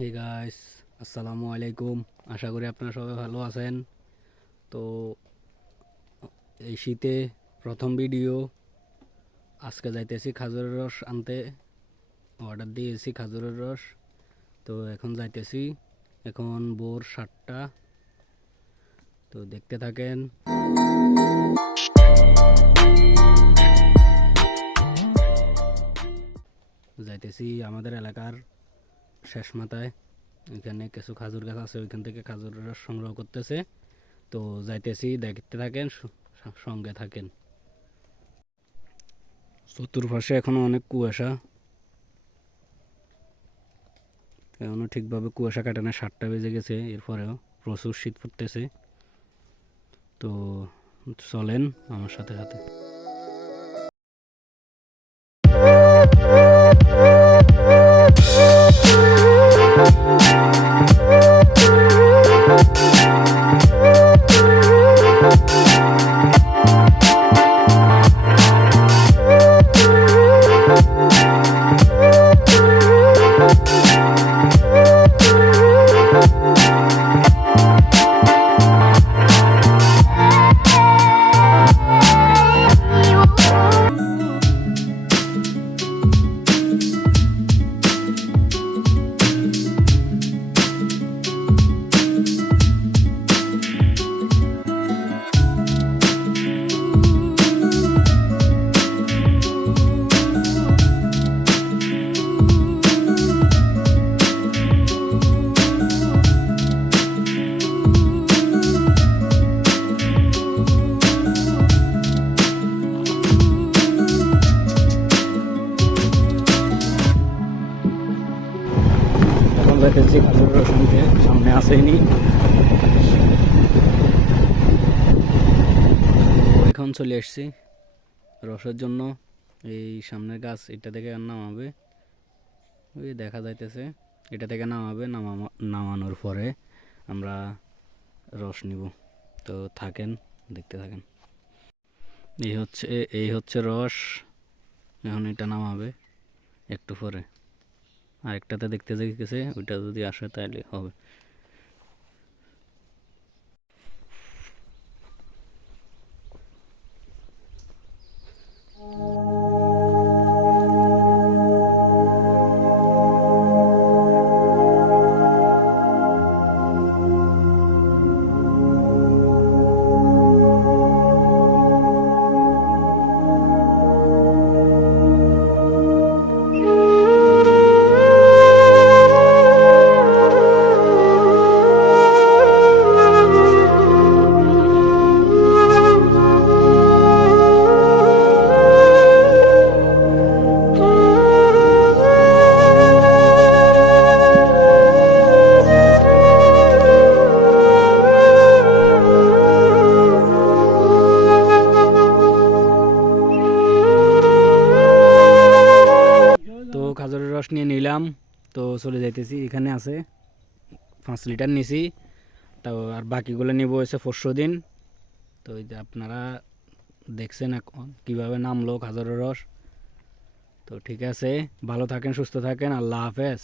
Hey guys আসসালামু আলাইকুম। আশা করি আপনারা সবাই ভালো আছেন। তো, এই শীতে প্রথম ভিডিও আজকে যাইতেছি খাজুরের রস আনতে। অর্ডার দিয়েছি খাজুরের রস। তো, এখন যাইতেছি, এখন ভোর সাতটা। তো, দেখতে থাকেন। যাইতেছি আমাদের এলাকার শেষ মাথায়। এখানে কিছু খাজুর গাছ আছে, ওইখান থেকে খাজুর রস সংগ্রহ করতেছে। তো যাইতেছি, দেখতে থাকেন সঙ্গে থাকেন। চতুর্পাশে এখনও অনেক কুয়াশা। এখনও ঠিকভাবে কুয়াশা কাটে না সাতটা বেজে গেছে, এরপরেও প্রচুর শীত পড়তেছে। তো চলেন আমার সাথে সাথে। যাইতেছি খাজুর রস সামনে আসেনি। এখন চলে এসছি রসের জন্য। এই সামনের গাছ, এটা থেকে আর নামাবে। ওই দেখা যাইতেছে, এটা থেকে নামাবে নামানো নামানোর পরে আমরা রস নিব। তো থাকেন, দেখতে থাকেন। এই হচ্ছে এই হচ্ছে রস, এখন এটা নামাবে একটু পরে। আরেকটাতে দেখতে দেখতেছে ওইটা যদি আসে তাহলে হবে। নিলাম, তো চলে যাইতেছি। এখানে আছে পাঁচ লিটার নিছি। তো আর বাকিগুলো নিব এসে পরশু দিন। তো এই যে আপনারা দেখছেন এখন কীভাবে নামলো খাজরের রস। তো ঠিক আছে, ভালো থাকেন, সুস্থ থাকেন, আল্লাহ হাফেজ।